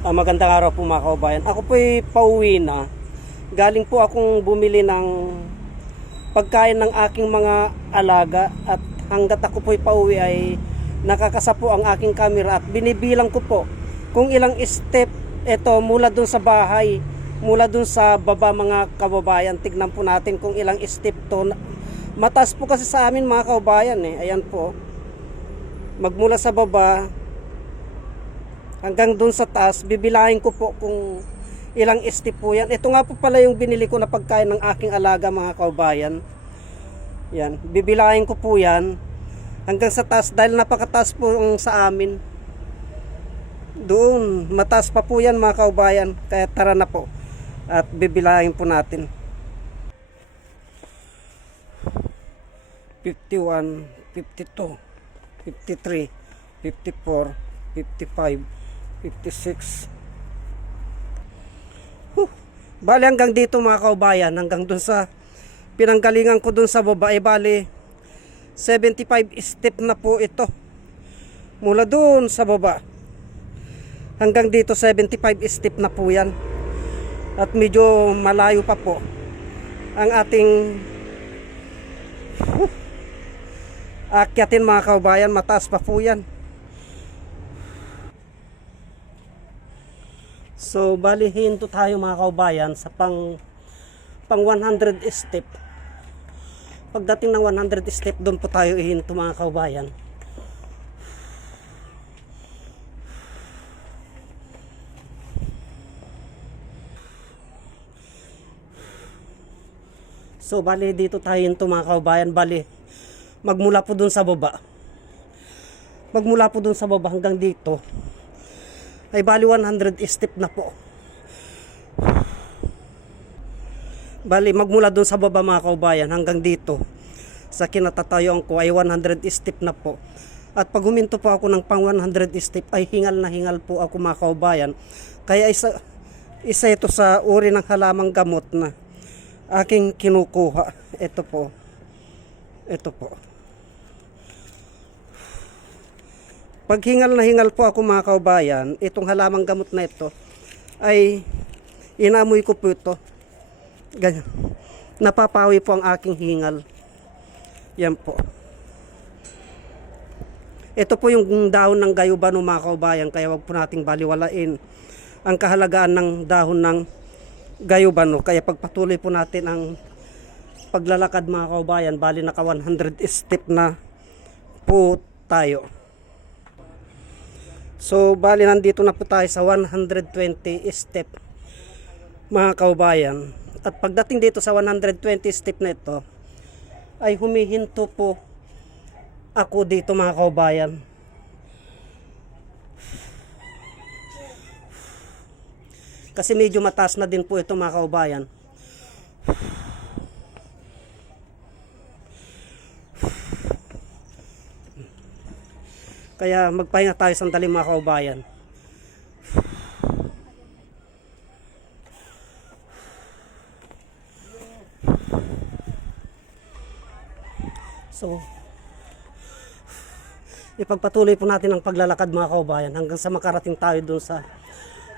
Ah, magandang araw po mga kaubayan. Ako po ay pauwi na. Galing po akong bumili ng pagkain ng aking mga alaga at hanggat ako po ay pauwi ay nakakasa po ang aking camera at binibilang ko po kung ilang step ito mula dun sa bahay mula dun sa baba mga kababayan tignan po natin kung ilang step to mataas po kasi sa amin mga kababayan eh ayan po magmula sa baba hanggang dun sa taas, bibilahin ko po kung ilang step po yan. Ito nga po pala yung binili ko na pagkain ng aking alaga mga kaubayan. Yan, bibilahin ko po yan hanggang sa taas dahil napakataas po ang sa amin. Doon, mataas pa po yan mga kaubayan. Kaya tara na po at bibilahin po natin. 51, 52, 53, 54, 55, 56. Huh. Bali hanggang dito mga kaubayan, hanggang dun sa pinanggalingan ko dun sa baba, eh bali 75 step na po ito. Mula dun sa baba. Hanggang dito 75 step na po yan. At medyo malayo pa po ang ating huh, akyatin mga kaubayan, mataas pa po yan. So, bali hinto tayo mga kaubayan sa pang pang 100 step. Pagdating ng 100 step, doon po tayo ihinto mga kaubayan. So, bali dito tayo hinto mga kaubayan. Bali, magmula po doon sa baba. Magmula po doon sa baba hanggang dito ay bali 100 step na po. Bali, magmula doon sa baba mga kaubayan hanggang dito sa kinatatayuan ko ay 100 step na po. At pag huminto po ako ng pang 100 step ay hingal na hingal po ako mga kaubayan. Kaya isa, isa ito sa uri ng halamang gamot na aking kinukuha. Ito po. Ito po. Pag hingal na hingal po ako mga kaubayan, itong halamang gamot na ito ay inamoy ko po ito. Ganyan. Napapawi po ang aking hingal. Yan po. Ito po yung dahon ng gayuban ng mga kaubayan kaya wag po nating baliwalain ang kahalagaan ng dahon ng gayubano. Kaya pagpatuloy po natin ang paglalakad mga kaubayan, bali naka 100 step na po tayo. So, bali nandito na po tayo sa 120 step mga kaubayan. At pagdating dito sa 120 step na ito, ay humihinto po ako dito mga kaubayan. Kasi medyo mataas na din po ito mga kaubayan. Kaya magpahinga tayo sandali mga kaubayan. So, ipagpatuloy po natin ang paglalakad mga kaubayan hanggang sa makarating tayo dun sa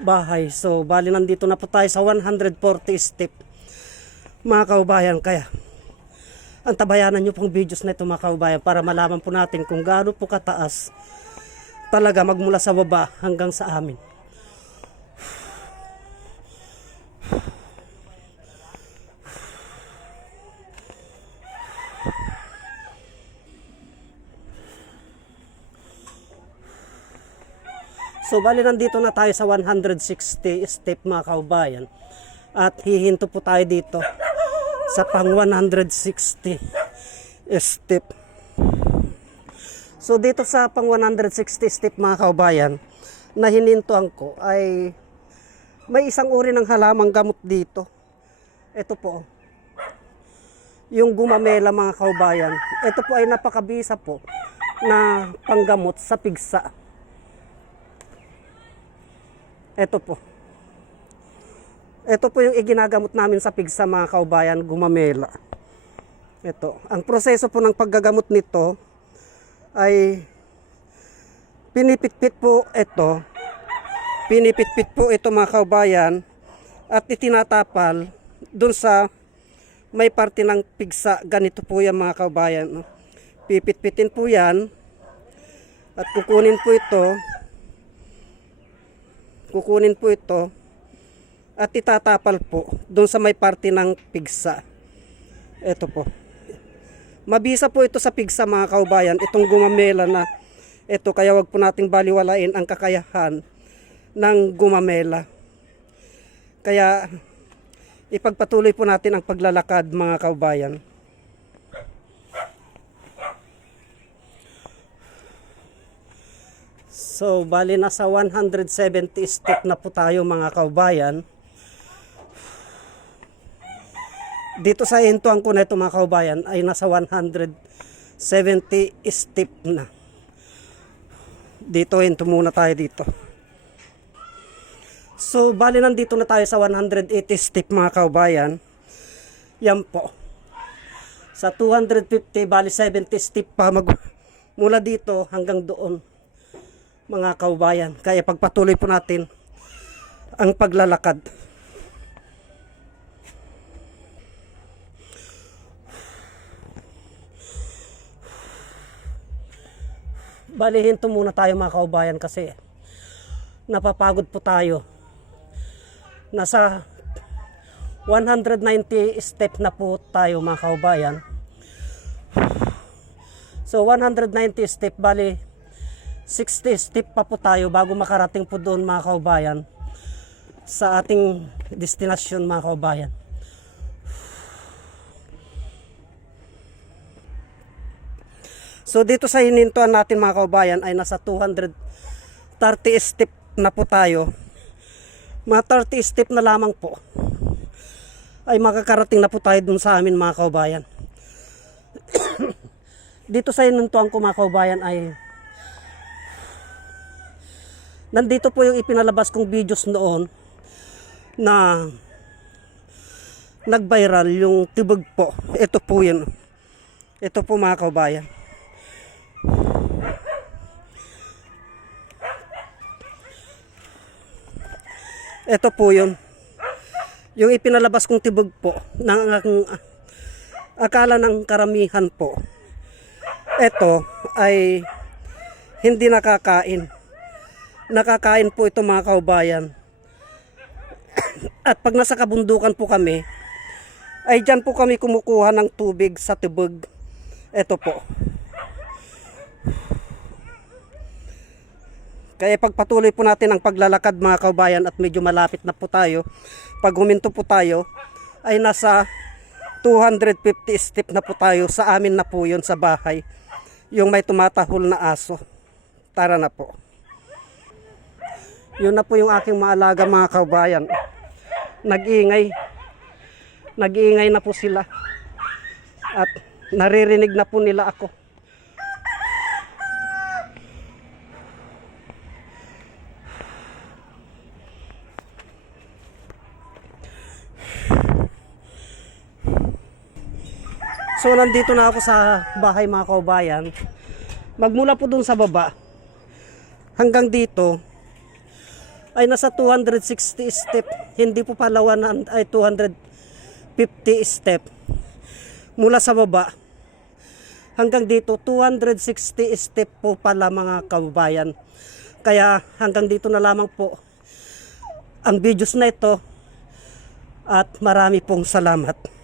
bahay. So, bali nandito na po tayo sa 140 step mga kaubayan. Kaya, antabayanan nyo pong videos na ito mga kaubayan para malaman po natin kung gaano po kataas talaga magmula sa baba hanggang sa amin. So bali nandito na tayo sa 160 step mga kaubayan. At hihinto po tayo dito sa pang 160 step. So dito sa pang 160 step mga kaubayan, na hinintuan ko ay may isang uri ng halamang gamot dito. Ito po. Yung gumamela mga kaubayan. Ito po ay napakabisa po na panggamot sa pigsa. Ito po. Ito po yung iginagamot namin sa pigsa mga kaubayan, gumamela. Ito. Ang proseso po ng paggagamot nito ay pinipitpit po ito. Pinipitpit po ito mga kaubayan at itinatapal dun sa may parte ng pigsa. Ganito po yan mga kaubayan. Pipitpitin po yan at kukunin po ito. Kukunin po ito at itatapal po dun sa may parte ng pigsa. Ito po. Mabisa po ito sa pigsa mga kaubayan, itong gumamela na ito kaya wag po nating baliwalain ang kakayahan ng gumamela. Kaya ipagpatuloy po natin ang paglalakad mga kaubayan. So, bali nasa 170 step na po tayo mga kaubayan. Dito sa hintuan ko na ito mga kaubayan ay nasa 170 step na. Dito hinto muna tayo dito. So, bali nandito na tayo sa 180 step mga kaubayan. Yan po. Sa 250, bali 70 step pa mag mula dito hanggang doon mga kaubayan. Kaya pagpatuloy po natin ang paglalakad. Balihin to muna tayo mga kaubayan kasi napapagod po tayo. Nasa 190 step na po tayo mga kaubayan. So 190 step bali 60 step pa po tayo bago makarating po doon mga kaubayan sa ating destinasyon mga kaubayan. So dito sa hinintuan natin mga kaubayan ay nasa 230 step na po tayo. Mga 30 step na lamang po ay makakarating na po tayo dun sa amin mga kaubayan. dito sa hinintuan ko mga kaubayan ay nandito po yung ipinalabas kong videos noon na nag-viral yung tibag po. Ito po yun. Ito po mga kaubayan. Ito po yun. Yung ipinalabas kong tibag po ng aking akala ng karamihan po. Ito ay hindi nakakain. Nakakain po ito mga kaubayan. At pag nasa kabundukan po kami, ay dyan po kami kumukuha ng tubig sa tubig. Ito po. Kaya pagpatuloy po natin ang paglalakad mga kaubayan at medyo malapit na po tayo. Pag huminto po tayo, ay nasa 250 step na po tayo. Sa amin na po yun sa bahay. Yung may tumatahol na aso. Tara na po. Yun na po yung aking maalaga mga kaubayan. Nag-ingay. Nag-ingay na po sila. At naririnig na po nila ako. So nandito na ako sa bahay mga kaubayan. Magmula po dun sa baba hanggang dito ay nasa 260 step. Hindi po pala 100, ay 250 step. Mula sa baba hanggang dito 260 step po pala mga kaubayan. Kaya hanggang dito na lamang po ang videos na ito at marami pong salamat.